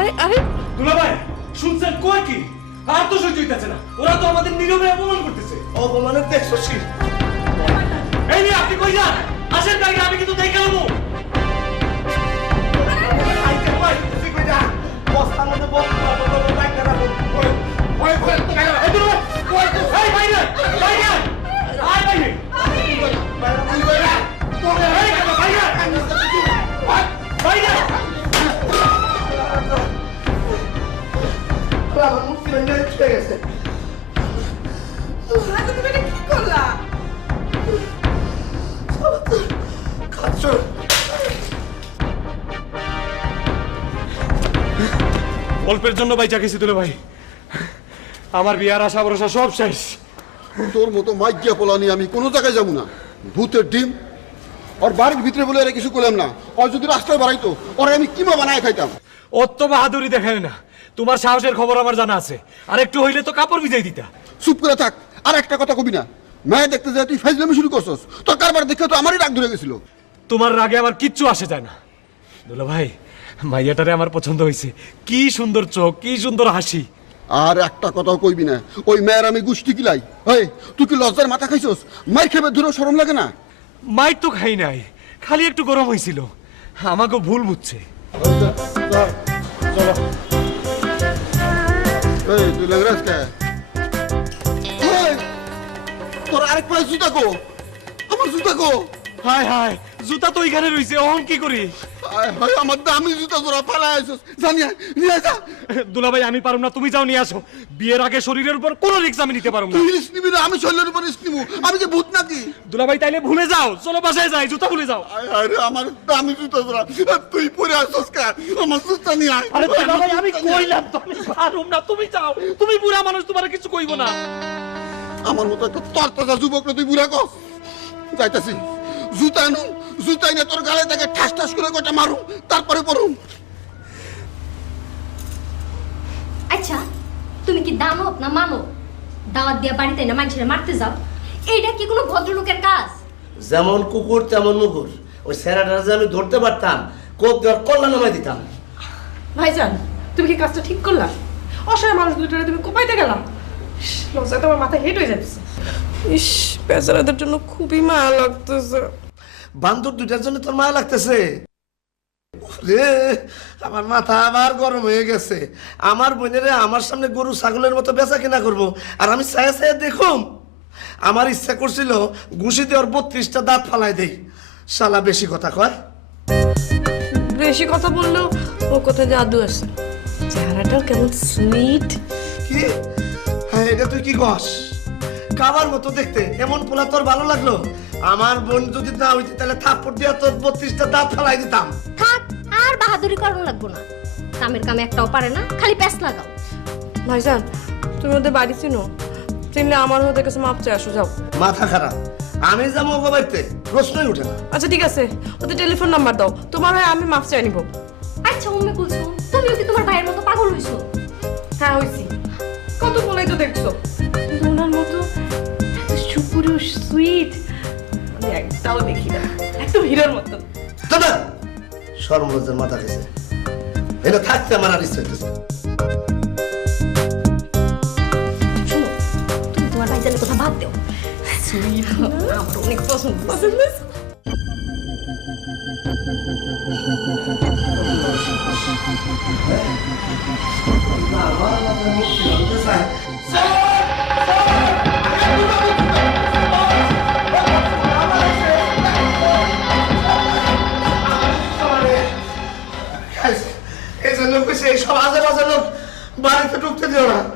আরে আরে দুলা শুনছেন কয় কি আর তো সহ্য হইতাছে না ওরা তো আমাদের নীরবে অপমান করতেছে অপমানের দেখছো এই নিয়ে আপনি কই যান আসেন তাই আমি কিন্তু দেখে দেখালাম অল্পের জন্য ভাই গেছি তুলে ভাই আমার বিয়ার আশা ভরসা সব শেষ তোর মতো মাইকিয়া পোলা নিয়ে আমি কোনো জায়গায় যাবো না ভূতের ডিম ওর বাড়ির ভিতরে বলে কিছু করলাম না ও যদি রাস্তায় বাড়াইতো ওর আমি কিমা বানায় খাইতাম ওর তো বাহাদুরি দেখায় না তোমার সাহসের খবর আমার জানা আছে আর একটু হইলে তো কাপড় ভিজাই দিতা চুপ করে থাক আর একটা কথা কবি না মেয়ে দেখতে যায় তুই ফাইজলামি শুরু করছস তোর কারবার দেখে তো আমারই রাগ ধরে গেছিল তোমার রাগে আমার কিচ্ছু আসে যায় না দুলা ভাই মাইয়াটারে আমার পছন্দ হয়েছে কি সুন্দর চোখ কি সুন্দর হাসি আর একটা কথাও কইবি না ওই মেয়ের আমি গুষ্টি কিলাই এই তুই কি লজ্জার মাথা খাইছস মাই খেবে ধুরো শরম লাগে না মাই তো খাই নাই খালি একটু গরম হয়েছিল আমাকে ভুল বুঝছে তোর আরেক পায়ে জুতা কো আমার জুতা কো হায় হায় জুতা তো এখানে রয়েছে অহং কি করি আমার দামি জুতা জোড়া পালায় আইসস জানি নিয়ে যা দুলাভাই আমি পারুম না তুমি যাও নিয়ে আসো বিয়ের আগে শরীরের উপর কোনো রিস্ক আমি নিতে পারুম না তুই রিস্ক নিবি না আমি শরীরের উপর রিস্ক নিব আমি কি ভূত নাকি দুলাভাই তাইলে ভুলে যাও চলো বাসায় যাই জুতা ভুলে যাও আরে আমার দামি জুতা জোড়া তুই পরে আসস কা আমার জুতা নিয়ে আয় আরে দুলা আমি কইলাম তো আমি পারুম না তুমি যাও তুমি বুড়া মানুষ তোমার কিছু কইব না আমার মতো একটা তরতাজা যুবক তুই বুড়া কস যাইতাছি জুতা আনুন জুতাই না তোর গালে দেখে ঠাস ঠাস করে কটা মারুম তারপরে পড়ুম আচ্ছা তুমি কি দানো না মানো দাওয়াত দিয়ে বাড়িতে না মানুষেরা মারতে যাও এইটা কি কোনো ভদ্রলোকের কাজ যেমন কুকুর তেমন নুকুর ওই স্যারাটা যে আমি ধরতে পারতাম কোপ দেওয়ার কল্যাণ নামাই দিতাম ভাইজান তুমি কি কাজটা ঠিক করলাম অসহায় মানুষ দুটো তুমি কোপাইতে গেলাম লজ্জায় তোমার মাথা হেট হয়ে যাচ্ছে ইস বেচারাদের জন্য খুবই মায়া লাগতেছে বান্দর দুইটার জন্য তোর মায়া লাগতেছে আমার মাথা আবার গরম হয়ে গেছে আমার বোনেরে আমার সামনে গরু ছাগলের মতো বেচা কিনা করবো আর আমি ছায়া ছায়া দেখুম আমার ইচ্ছা করছিল ঘুষি দেওয়ার বত্রিশটা দাঁত ফালাই দেই শালা বেশি কথা কয় বেশি কথা বললো ও কোথায় জাদু আছে চেহারাটাও কেমন সুইট কি হ্যাঁ এটা তুই কি কস কাবার মতো দেখতে এমন পোলা তোর ভালো লাগলো আমার বোন যদি না হইতে তাহলে থাপ্পড় দিয়া তোর বত্রিশটা দাঁত ফেলাই দিতাম থাক আর বাহাদুরি করানো লাগবো না কামের কামে একটাও পারে না খালি প্যাঁচ লাগাও ভাইজান তুমি ওদের বাড়ি চিনো চিনলে আমার ওদের কাছে মাপ চেয়ে আসো যাও মাথা খারাপ আমি যাবো ওকে বাড়িতে প্রশ্নই উঠে না আচ্ছা ঠিক আছে ওদের টেলিফোন নাম্বার দাও তোমার হয় আমি মাপ চেয়ে নিব আচ্ছা উম্মে কুলসুম তুমিও কি তোমার ভাইয়ের মতো পাগল হইছো হ্যাঁ হইছি কত বলেই তো দেখছো তাও দেখি না একদম হিরোর মতো সর্বজের মাথা খেয়েছে এটা থাকতে আমার আর ইচ্ছে হইতেছে তুমি তোমার ভাইজানের কথা বাদ দেও আমার অনেক পছন্দ পছন্দ হ্যাঁ बारिश से टूटते थे ना